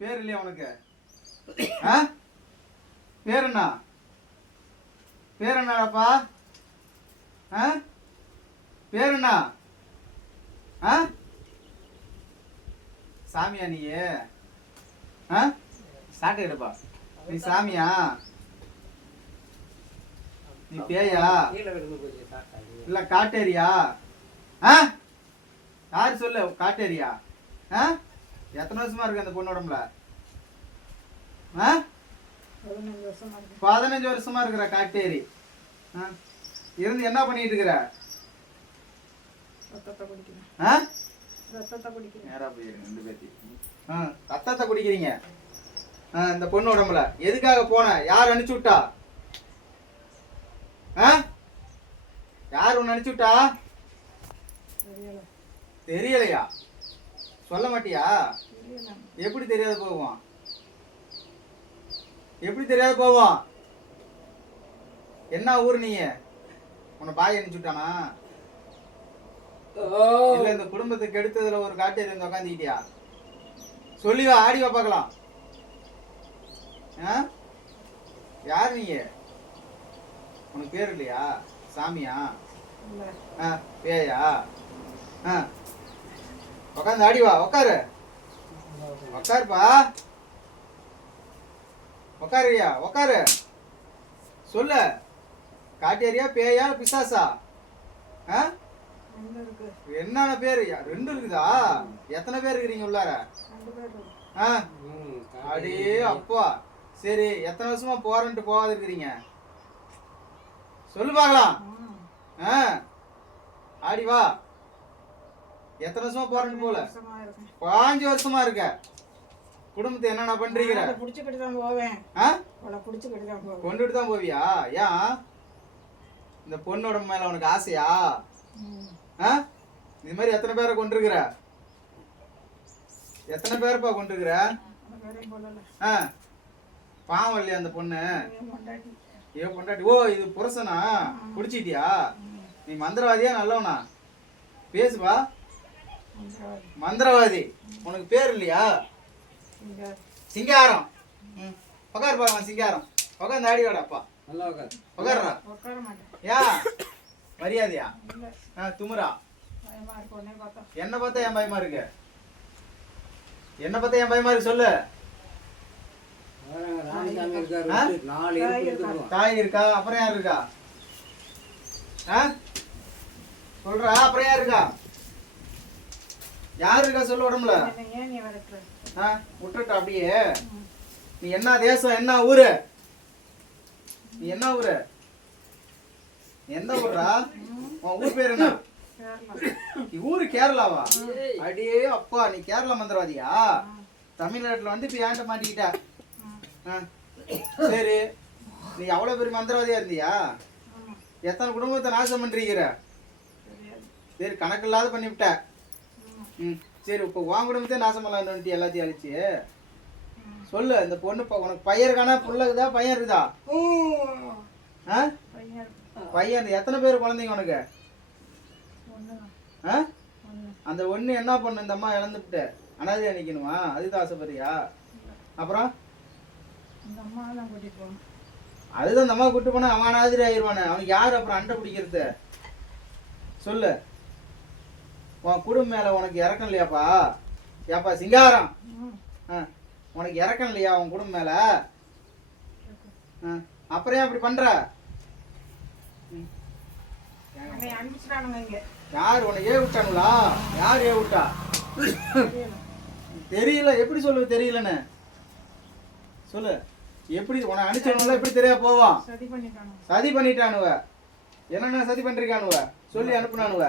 பேர் இல்லையா உனக்கு? ஆ? பேர் என்ன பேர் என்னடாப்பா ஆ? பேர் என்ன ஆ? சாமியா நீ ஆ? சாட்டை எடுப்பா. நீ சாமியா? நீ பேயா? இல்ல காட்டேரியா? ஆ? யார் சொல்லு காட்டேரியா? ஆ? எத்தனை வருஷமா இருக்கு அந்த பொண்ணு உடம்புல? பதினஞ்சு வருஷமா இருக்கிற காட்டேரி. இருந்து என்ன பண்ணிட்டு இருக்கிற? ரத்தத்தை குடிக்கிறீங்க? இந்த பொண்ணு உடம்புல. எதுக்காக போன? யார் அனுப்பிச்சு விட்டா? ஆ? யார் உன்னை அனுப்பிச்சு விட்டா? தெரியல. தெரியலையா? சொல்ல மாட்டியா? எப்படி தெரியாத போவோம் எப்படி தெரியாத போவோம் என்ன ஊர் நீங்க உன்னை பாய் அனுப்பிச்சு விட்டானா? இல்ல இந்த குடும்பத்துக்கு கெடுத்ததுல ஒரு காட்டேரி வந்து உக்காந்துக்கிட்டியா? சொல்லி வா ஆடி வா பார்க்கலாம். ஆ? யார் நீங்க உனக்கு பேர் இல்லையா? சாமியா? பேயா? ஆ. உக்காந்து ஆடி வா உக்காரு. உக்காருப்பா. உக்காருயா உக்காரு. சொல்லு. காட்டேரியா பேயா பிசாசா? ஆ? என்னென்ன பேரு? ரெண்டு இருக்குதா? எத்தனை பேர் இருக்கிறீங்க உள்ளார? ஆ? அடே அப்பா. சரி எத்தனை வருஷமா போறேன்ட்டு போகாது இருக்கிறீங்க? சொல்லு பார்க்கலாம் ஆ? ஆடி வா. எத்தனை வருஷமா போறேன்ட்டு போல பாஞ்சு வருஷமா இருக்க. குடும்பத்தை என்னென்ன பண்றீங்க? புடிச்சுக்கிட்டு தான் போவேன். புடிச்சுக்கிட்டு தான் போவேன். கொண்டுட்டு தான் போவியா? ஏன் இந்த பொண்ணோட மேல உனக்கு ஆசையா. ஆ? இது மாதிரி எத்தனை பேரை கொண்டிருக்கிற எத்தனை பேருப்பா கொண்டிருக்கிற பாவம் இல்லையா அந்த பொண்ணு? என் பொண்டாட்டி. ஓ இது புருஷனா? குடிச்சிட்டியா நீ மந்திரவாதியா நல்லவனா? பேசுப்பா. மந்திரவாதி. உனக்கு பேர் இல்லையா? சிங்காரம். ம். உக்கார் பாருங்க சிங்காரம். உட்காந்து ஆடி வாடா அப்பா. நல்லா உட்கார மாட்டேன். யா மரியாதையா? இல்ல. ஆ துமுறா? என்ன பார்த்தா என் பயமா இருக்கு? என்ன பார்த்தா என் பயமா இருக்கு சொல்லு. தாய் இருக்கா? அப்புறம் யார் இருக்கா? ஆ? சொல்றா அப்புறம் யார் இருக்கா? யார் இருக்கா சொல்லு உடம்புல? ஆ விட்டுட்டா அப்படியே. நீ என்ன தேசம் என்ன ஊரு? நீ என்ன ஊரு? எந்த ஊர்ரா உன் ஊர் பேர் என்ன? ஊரு கேரளாவா? அடியே அப்பா நீ கேரளா மந்திரவாதியா? தமிழ்நாட்டுல வந்து இப்ப ஏன்ட்ட மாட்டிக்கிட்ட. சரி. நீ அவ்வளவு பெரிய மந்திரவாதியா இருந்தியா? எத்தனை குடும்பத்தை நாசம் தெரியாது. சரி கணக்கு இல்லாத பண்ணிவிட்ட. ம். சரி இப்போ உன் குடும்பத்தை நாசம் பண்ணலான்னு எல்லாத்தையும் அழிச்சு. சொல்லு இந்த பொண்ணு உனக்கு பையன் இருக்கானா? புள்ள இருக்குதா? பையன் இருக்குதா? ஆ? பையன் எத்தனை பேர் குழந்தைங்க உனக்கு? ஆ? அந்த ஒண்ணு என்ன பண்ணு? இந்த அம்மா இழந்துவிட்டு அனாதையா நிக்கணுமா? அதுதான் ஆசைப்படுறியா? அப்புறம்? அதுதான் இந்த அம்மா கூட்டு போனா அவன் அனாதிரி ஆயிடுவானே அவனுக்கு யார் அப்புறம் அண்டை பிடிக்கிறது? சொல்லு. உன் குடும்பம் மேல உனக்கு இறக்கம் இல்லையாப்பா? ஏப்பா சிங்காரம். ஆ, உனக்கு இறக்கம் இல்லையா உன் குடும்பம் மேல. ஆ, அப்புறம் ஏன் அப்படி இங்க. யார் உன்னை ஏ விட்டானுங்களா? யார் ஏ விட்டா? தெரியல எப்படி சொல்லு தெரியலன்னு? சொல்லு. எப்படி உன்னை அனுப்பிச்சவங்கள எப்படி தெரியா போவான்? சதி பண்ணிட்டானுவ என்னென்ன சதி பண்ணிருக்கானுவ சொல்லி அனுப்புனானுவ